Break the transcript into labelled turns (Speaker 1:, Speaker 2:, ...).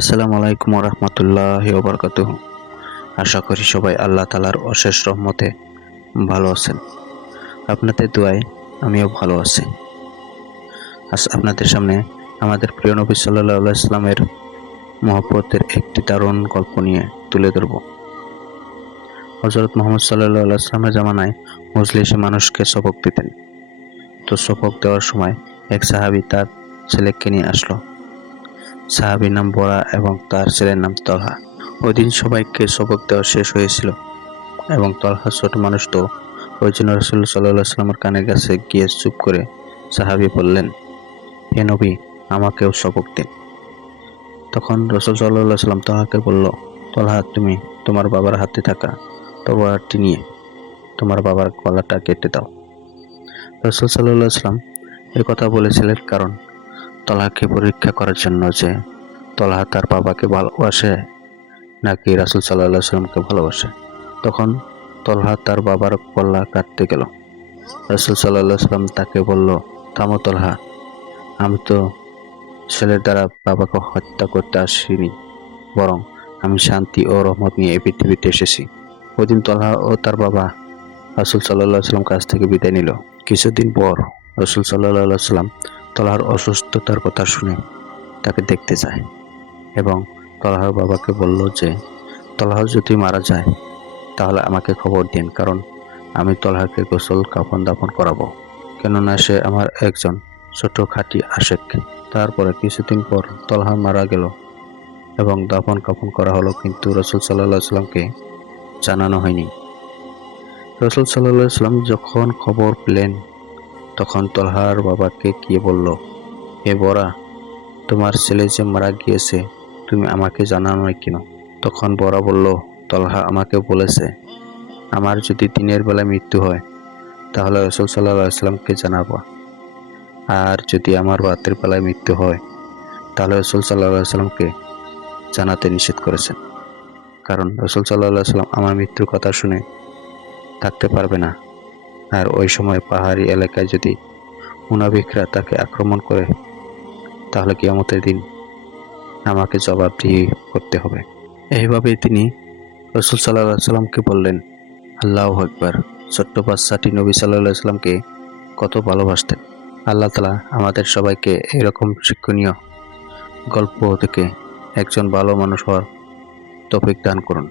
Speaker 1: আসসালামু আলাইকুম রহমতুল্লাহ ওবরকাত আশা করি সবাই আল্লাহ তালার অশেষ রহমতে ভালো আছেন। আপনাদের দোয়ায় আমিও ভালো আছি। আজ আপনাদের সামনে আমাদের প্রিয় নবী সাল্লাহ ইসলামের মহব্বতের একটি দারুণ গল্প নিয়ে তুলে ধরব। হজরত মোহাম্মদ সাল্লাহ ইসলামের জামানায় মজলিসে মানুষকে সবক দিতেন। তো সবক দেওয়ার সময় এক সাহাবি তার ছেলেকে নিয়ে আসলো। সাহাবির নাম বরা এবং তার ছেলের নাম তলহা। ওই দিন সবাইকে সবক দেওয়া শেষ হয়েছিল এবং তলহা ছোট মানুষ তো। ওই জন্য রসুল সাল্লাহ সাল্লামের কানের কাছে গিয়ে চুপ করে সাহাবি বললেন, হে নবী, আমাকেও সবক দিন। তখন রসুল সাল্লাহ সাল্লাম তলহাকে বলল, তলহা, তুমি তোমার বাবার হাতে থাকা তবরটি নিয়ে তোমার বাবার গলাটা কেটে দাও। রসুল সাল্লাহ সাল্লাম এ কথা বলেছিলেন কারণ তলাকে পরীক্ষা করার জন্য যে তলাহা তার বাবাকে ভালোবাসে নাকি রাসুল সাল্লাহ সাল্লামকে ভালোবাসে। তখন তলহা তার বাবার কল্লা কাটতে গেল। রাসুল সাল্লাহ সাল্লাম তাকে বলল, থামো তলহা, আমি তো ছেলের দ্বারা বাবাকে হত্যা করতে আসিনি, বরং আমি শান্তি ও রহমত নিয়ে এই পৃথিবীতে এসেছি। ওই দিন তলহা ও তার বাবা রাসুল সাল্লাহ সাল্লাম কাছ থেকে বিদায় নিল। কিছুদিন পর রসুল সাল্লাহ সাল্লাম তলাহার অসুস্থতার কথা শুনে তাকে দেখতে যায় এবং তলাহার বাবাকে বলল যে, তলাহা যদি মারা যায়, তাহলে আমাকে খবর দিন, কারণ আমি তলাহাকে গোসল, কাফন দাফন করাবো। কেননা সে আমার একজন ছোট খাঁটি আশেক। তারপরে কিছুদিন পর তলহা মারা গেল এবং দাফন, কাফন করা হলো, কিন্তু রসুল সাল্লাহ সাল্লামকে জানানো হয়নি। রসুল সাল্লাহ সাল্লাম যখন খবর পেলেন তখন তলহার বাবাকে গিয়ে বলল, হে বরা তোমার ছেলে যে মারা গিয়েছে, তুমি আমাকে জানানো কেন? তখন বরা বলল, তলহা আমাকে বলেছে, আমার যদি দিনের বেলায় মৃত্যু হয়, তাহলে রসুল সাল্লাহ আসলামকে জানাব। আর যদি আমার রাতের বেলায় মৃত্যু হয়, তাহলে রসুল সাল্লাহ সাল্লামকে জানাতে নিষেধ করেছেন। কারণ রসুল সাল্লাহ সাল্লাম আমার মৃত্যুর কথা শুনে থাকতে পারবে না। আর ওই সময় পাহাড়ি এলাকায় যদি মুনাফিকরা তাকে আক্রমণ করে, তাহলে কিয়ামতের দিন আমাকে জবাবদিহি করতে হবে। এইভাবে তিনি রসুল সাল্লাহ সাল্লামকে বললেন, আল্লাহ আকবার। ছোট্ট বাচ্চাটি নবী সাল্লাহ সাল্লামকে কত ভালোবাসতেন। আল্লাহ তালা আমাদের সবাইকে এরকম শিক্ষণীয় গল্প থেকে একজন ভালো মানুষ হওয়ার তফিক দান করুন।